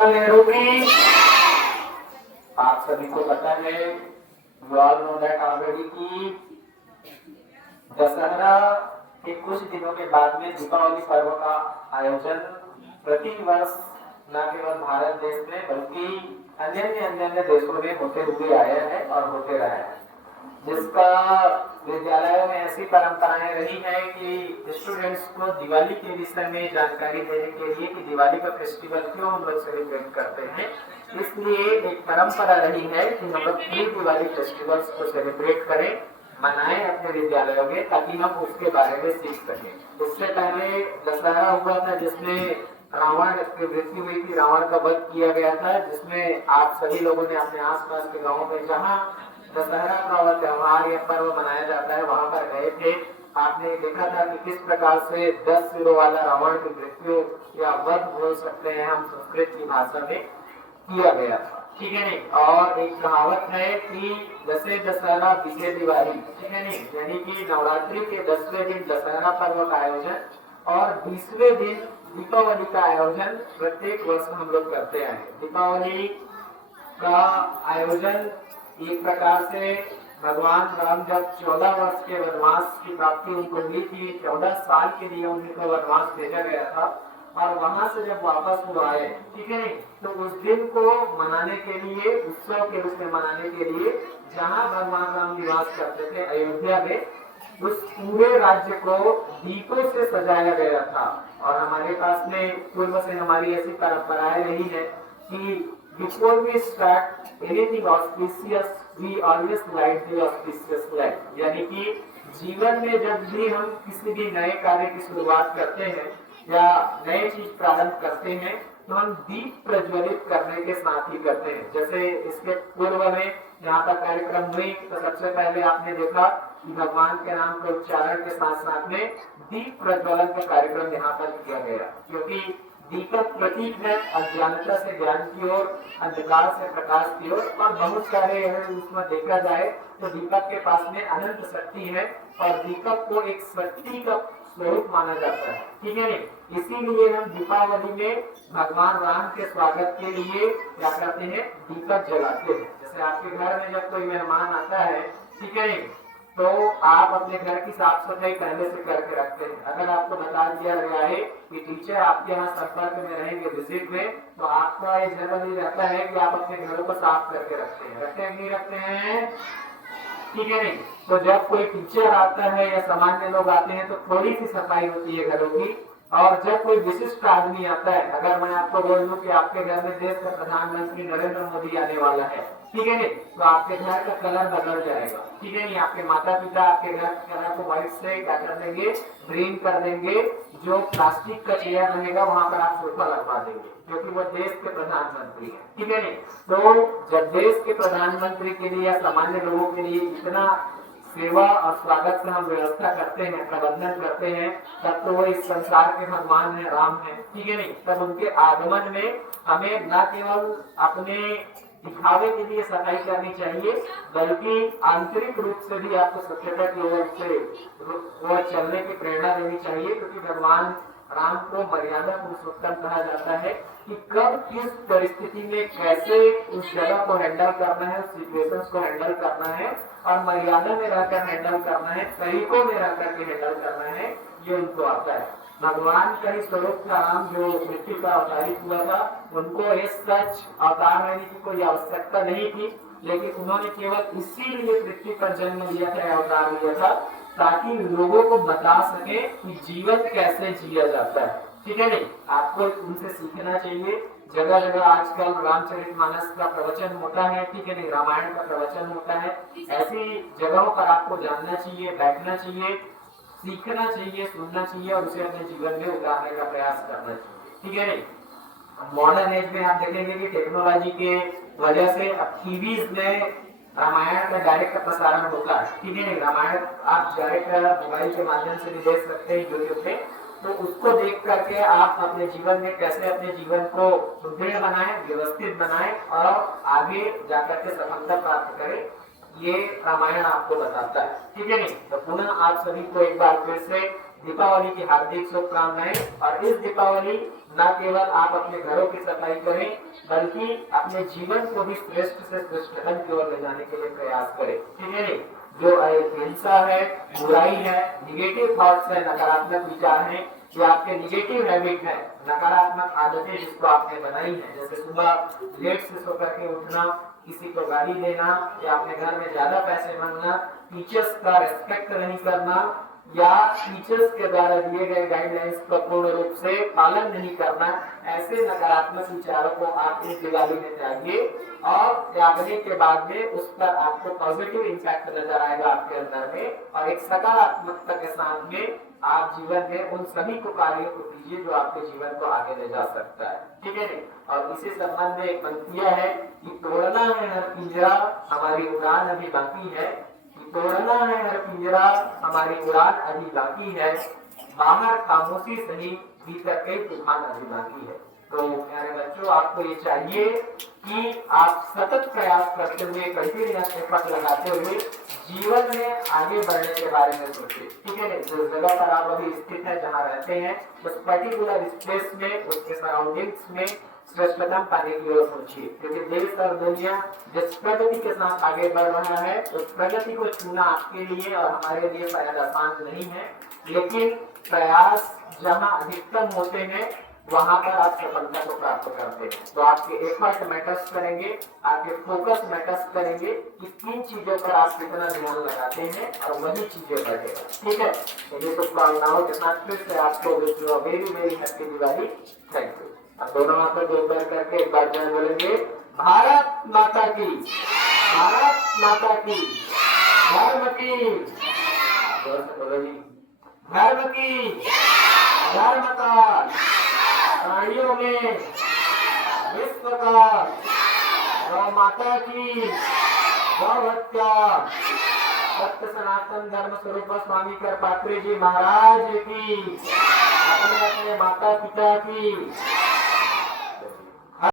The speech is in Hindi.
नेहरू। आप सभी को पता है, you all know that already कि दशहरा के कुछ दिनों के बाद में दीपावली पर्व का आयोजन प्रति वर्ष न केवल भारत देश में बल्कि अन्य देशों में होते हुए आया है और होते रहा है, जिसका विद्यालयों में ऐसी परंपराएं रही है कि स्टूडेंट्स को दिवाली के विषय में जानकारी देने के लिए कि दिवाली का फेस्टिवल क्यों हम लोग सेलिब्रेट करते हैं, इसलिए एक परंपरा रही है कि हम लोग प्री दिवाली फेस्टिवल्स को सेलिब्रेट करें, मनाएं अपने विद्यालयों में, ताकि हम उसके बारे में सीख सकें। इससे पहले दशहरा हुआ था जिसमें रावण की मृत्यु हुई थी, रावण का वध किया गया था, जिसमें आप सभी लोगों ने अपने आसपास के गांवों में जहां दशहरा का त्योहार या पर्व मनाया जाता है वहां पर गए थे। आपने देखा था कि किस प्रकार से 10 सिरों वाला रावण की मृत्यु या वध बोल सकते हैं हम संस्कृत की भाषा में, किया गया था, ठीक है नहीं। और एक कहावत है कि जैसे दशहरा विजय दिवाली, ठीक है नहीं, यानी कि नवरात्रि के 10वें दिन दशहरा पर्व का आयोजन और 20वें दिन दीपावली का आयोजन प्रत्येक वर्ष हम लोग करते हैं। दीपावली का आयोजन एक प्रकार से भगवान राम जब 14 वर्ष के वनवास की प्राप्ति उनको हुई थी, 14 साल के लिए उनको वनवास भेजा गया था और वहां से जब वापस वो आए, ठीक है नहीं, तो उस दिन को मनाने के लिए, उत्सव के रूप में मनाने के लिए जहां भगवान राम निवास करते थे अयोध्या में, उस पूरे राज्य को दीपों से सजाया गया था। और हमारे पास में पूर्व से हमारी ऐसी परंपराएं रही है कि before we start anything auspicious, we always light the auspicious light। यानी कि जीवन में जब भी हम किसी भी नए कार्य की शुरुआत करते हैं या नई चीज प्रारंभ करते हैं तो हम दीप प्रज्वलित करने के साथ ही करते हैं। जैसे इसके पूर्व में यहाँ पर कार्यक्रम हुई तो सबसे पहले आपने देखा कि भगवान के नाम के उच्चारण के साथ साथ में दीप प्रज्वलन का कार्यक्रम यहाँ पर किया गया, क्योंकि दीपक प्रतीक है अज्ञानता से ज्ञान की ओर, अंधकार से प्रकाश की ओर। और बहुत सारे उसमें देखा जाए तो दीपक के पास में अनंत शक्ति है और दीपक को एक शक्ति का स्वरूप माना जाता है, ठीक है नहीं। इसीलिए हम दीपावली में भगवान राम के स्वागत के लिए क्या करते हैं, दीपक जलाते हैं। जैसे आपके घर में जब कोई मेहमान आता है, ठीक है नहीं, तो आप अपने घर की साफ सफाई पहले से करके रखते हैं। अगर आपको बता दिया गया है कि टीचर आपके यहाँ संपर्क में रहेंगे विजिट में, तो आपका ये जनरली रहता है कि आप अपने घरों को साफ करके रखते हैं, रखते हैं नहीं रखते हैं, ठीक है नहीं। तो जब कोई टीचर आता है या सामान्य लोग आते हैं तो थोड़ी सी सफाई होती है घरों की। और जब कोई विशिष्ट आदमी आता है, अगर मैं आपको बोल दूं कि आपके घर में देश का प्रधानमंत्री नरेंद्र मोदी आने वाला है, ठीक है नहीं, तो आपके घर का कलर बदल जाएगा, ठीक है नहीं। आपके माता पिता आपके घर के कलर को व्हाइट से क्या कर देंगे, ग्रीन कर देंगे। जो प्लास्टिक का चेयर रहेगा वहां पर आप सोफा लगवा देंगे, क्योंकि वो देश के प्रधानमंत्री है, ठीक है नहीं। तो जब देश के प्रधानमंत्री के लिए या सामान्य लोगों के लिए इतना सेवा और स्वागत का हम व्यवस्था करते हैं, प्रबंधन करते हैं, तब तो वो इस संसार के भगवान है, राम है, ठीक है नहीं। तब उनके आगमन में हमें न केवल अपने दिखावे के लिए सफाई करनी चाहिए, बल्कि आंतरिक रूप से भी आपको स्वच्छता की ओर से वो चलने की प्रेरणा देनी चाहिए, क्योंकि भगवान राम को मर्यादा पुरुषोत्तम कहा जाता है कि कब किस परिस्थिति में कैसे उस जगह को हैंडल करना है, उस सिचुएशंस को हैंडल करना है और मर्यादा में रहकर हैंडल करना है, तरीकों में रहकर के हैंडल करना है, ये उनको आता है। भगवान का ही स्वरूप था राम, जो पृथ्वी का अवतारित हुआ था, उनको इस सच अवतार लेने की कोई आवश्यकता नहीं थी, लेकिन उन्होंने केवल इसीलिए पृथ्वी पर जन्म लिया था, अवतार लिया था, ताकि लोगों को बता सके कि जीवन कैसे जिया जाता है, ठीक है नहीं। आपको उनसे सीखना चाहिए। जगह जगह आजकल रामचरितमानस का प्रवचन होता है, ठीक है नहीं, रामायण का प्रवचन होता है। ऐसी जगहों पर आपको जानना चाहिए, बैठना चाहिए, सीखना चाहिए, सुनना चाहिए और उसे अपने जीवन में उतारने का प्रयास करना चाहिए, ठीक है नहीं। मॉडर्न एज में आप देखेंगे कि टेक्नोलॉजी के वजह से अब टीवीज में रामायण का डायरेक्ट प्रसारण होता है, ठीक है नहीं। रामायण आप डायरेक्ट मोबाइल के माध्यम से भी देख सकते हैं यूट्यूब पे, तो उसको देख करके आप अपने जीवन में कैसे अपने जीवन को सुदृढ़ बनाएं, व्यवस्थित बनाएं और आगे जाकर के सफलता प्राप्त करें, ये रामायण आपको बताता है, ठीक है नहीं। तो पुनः आप सभी को एक बार फिर से दीपावली की हार्दिक शुभकामनाएं। और इस दीपावली न केवल आप अपने घरों की सफाई करें, बल्कि अपने जीवन को भी श्रेष्ठ से श्रेष्ठतम की ओर ले जाने के लिए प्रयास करें, ठीक है। जो हिंसा है, बुराई है, निगेटिव थॉट्स है, नकारात्मक विचार है, जो आपके निगेटिव हैबिट है, नकारात्मक आदतें जिसको आपने बनाई है, जैसे सुबह लेट से सो करके उठना, किसी को गाली देना, या अपने घर में ज्यादा पैसे मांगना, टीचर्स का रेस्पेक्ट नहीं करना, या टीचर्स के द्वारा दिए गए गाइडलाइंस का पूर्ण रूप से पालन नहीं करना, ऐसे नकारात्मक विचारों को आप इस दिवाली में त्यागिए। और त्यागने के बाद में उस पर आपको पॉजिटिव इम्पैक्ट नजर आएगा आपके अंदर में, और एक सकारात्मकता के साथ में आप जीवन में उन सभी को कार्यों को कीजिए जो आपके जीवन को आगे ले जा सकता है, ठीक है। और इसी संबंध में एक पंक्तियां है कि तोड़ना है हर पिंजरा, हमारी उड़ान अभी बाकी है। तोड़ना है हर पिंजरा, हमारी उड़ान अभी बाकी है, बाहर खामोशी सही, भीतर कई तूफान अभी बाकी है। तो प्यारे बच्चों, आपको ये चाहिए कि आप सतत प्रयास करते हुए, कंटिन्यूअस एफर्ट लगाते हुए जीवन में आगे बढ़ने के बारे में सोचिए, ठीक है। जो जगह पर आप अभी स्थित है, जहाँ रहते हैं, उस पर्टिकुलर स्पेस में, उसके सराउंडिंग्स में श्रेष्ठतम पाने की ओर सोचिए, क्योंकि देश और दुनिया जिस प्रगति के साथ आगे बढ़ रहा है, उस प्रगति को छूना आपके लिए और हमारे लिए शायद आसान नहीं है, लेकिन प्रयास जहाँ अधिकतम होते हैं वहां पर आप सफलता को प्राप्त करते हैं। तो आपके एफर्ट मैटर्स करेंगे, आपके फोकस मैटर्स करेंगे कि किन चीजों पर आप कितना ध्यान लगाते हैं, और वही चीजें बढ़ेगा, ठीक है। ये शुभकामनाओं के साथ फिर से आपको very very happy Diwali. Thank you. अब दोनों हाथों को ऊपर करके एक बार जय बोलेंगे, भारत माता की, भारत माता की, धर्म की, धर्म की, धर्म का, प्राणियों में विश्व का, गौ माता की, गौ हत्या, सत्य सनातन धर्म स्वरूप स्वामी कृपात्री जी महाराज की, अपने अपने माता पिता की